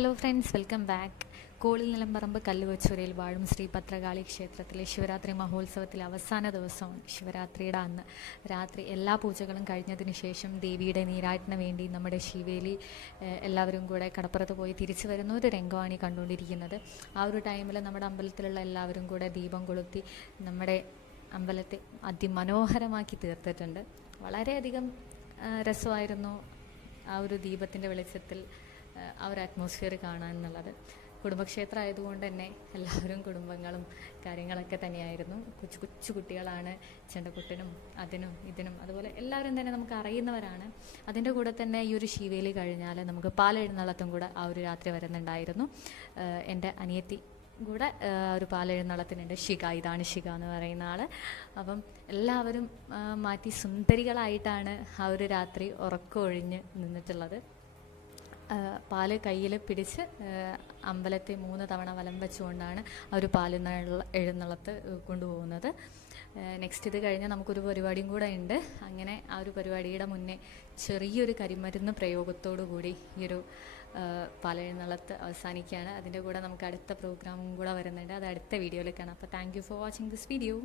Hello friends, welcome back. കോളിൽ നിലമ്പറമ്പ് കല്ലുവച്ചൂരയിൽ വാഴും ശ്രീ ഭദ്രകാളി ക്ഷേത്രത്തിലെ ശിവരാത്രി മഹോത്സവത്തിലെ അവസാന ദിവസമാണ്. ശിവരാത്രിയുടെ അന്ന് രാത്രി എല്ലാ പൂജകളും കഴിഞ്ഞതിന് ശേഷം ദേവിയുടെ നീരാട്ടിന് വേണ്ടി നമ്മുടെ ശിവേലി എല്ലാവരും കൂടെ കടപ്പുറത്ത് പോയി തിരിച്ചു വരുന്ന ഒരു രംഗമാണ് ഈ കണ്ടുകൊണ്ടിരിക്കുന്നത്. ആ ഒരു ടൈമിൽ നമ്മുടെ അമ്പലത്തിലുള്ള എല്ലാവരും കൂടെ ദീപം കൊളുത്തി നമ്മുടെ അമ്പലത്തെ അതിമനോഹരമാക്കി തീർത്തിട്ടുണ്ട്. വളരെയധികം രസമായിരുന്നു ആ ഒരു ദീപത്തിൻ്റെ വെളിച്ചത്തിൽ ആ ഒരു അറ്റ്മോസ്ഫിയർ കാണാൻ എന്നുള്ളത്. കുടുംബക്ഷേത്രം ആയതുകൊണ്ട് തന്നെ എല്ലാവരും കുടുംബങ്ങളും കാര്യങ്ങളൊക്കെ തന്നെയായിരുന്നു. കൊച്ചു കൊച്ചു കുട്ടികളാണ്, ചെണ്ടക്കുട്ടനും അതിനും ഇതിനും, അതുപോലെ എല്ലാവരും തന്നെ നമുക്ക് അറിയുന്നവരാണ്. അതിൻ്റെ കൂടെ തന്നെ ഈ ഒരു ശിവേലി കഴിഞ്ഞാൽ നമുക്ക് പാലെഴുന്നള്ളത്തും കൂടെ ആ ഒരു രാത്രി വരുന്നുണ്ടായിരുന്നു. എൻ്റെ അനിയത്തി കൂടെ ഒരു പാലെഴുന്നള്ളത്തിനുണ്ട്. ഇതാണ് ശിഖ എന്ന് പറയുന്ന ആൾ. അപ്പം എല്ലാവരും മാറ്റി സുന്ദരികളായിട്ടാണ് ആ ഒരു രാത്രി ഉറക്കമൊഴിഞ്ഞ് നിന്നിട്ടുള്ളത്. പാല് കയ്യിൽ പിടിച്ച് അമ്പലത്തെ 3 തവണ വലം വെച്ചുകൊണ്ടാണ് ആ ഒരു എഴുന്നള്ളത്ത് കൊണ്ടുപോകുന്നത്. നെക്സ്റ്റ് ഇത് കഴിഞ്ഞാൽ നമുക്കൊരു പരിപാടിയും കൂടെ ഉണ്ട്. അങ്ങനെ ആ ഒരു പരിപാടിയുടെ മുന്നേ ചെറിയൊരു കരിമരുന്ന് പ്രയോഗത്തോടു കൂടി ഈ ഒരു പാലെഴുന്നള്ളത്ത് അവസാനിക്കുകയാണ്. അതിൻ്റെ കൂടെ നമുക്ക് അടുത്ത പ്രോഗ്രാമും കൂടെ വരുന്നുണ്ട്. അത് അടുത്ത വീഡിയോയിൽ കാണാം. അപ്പോൾ thank you for watching this video.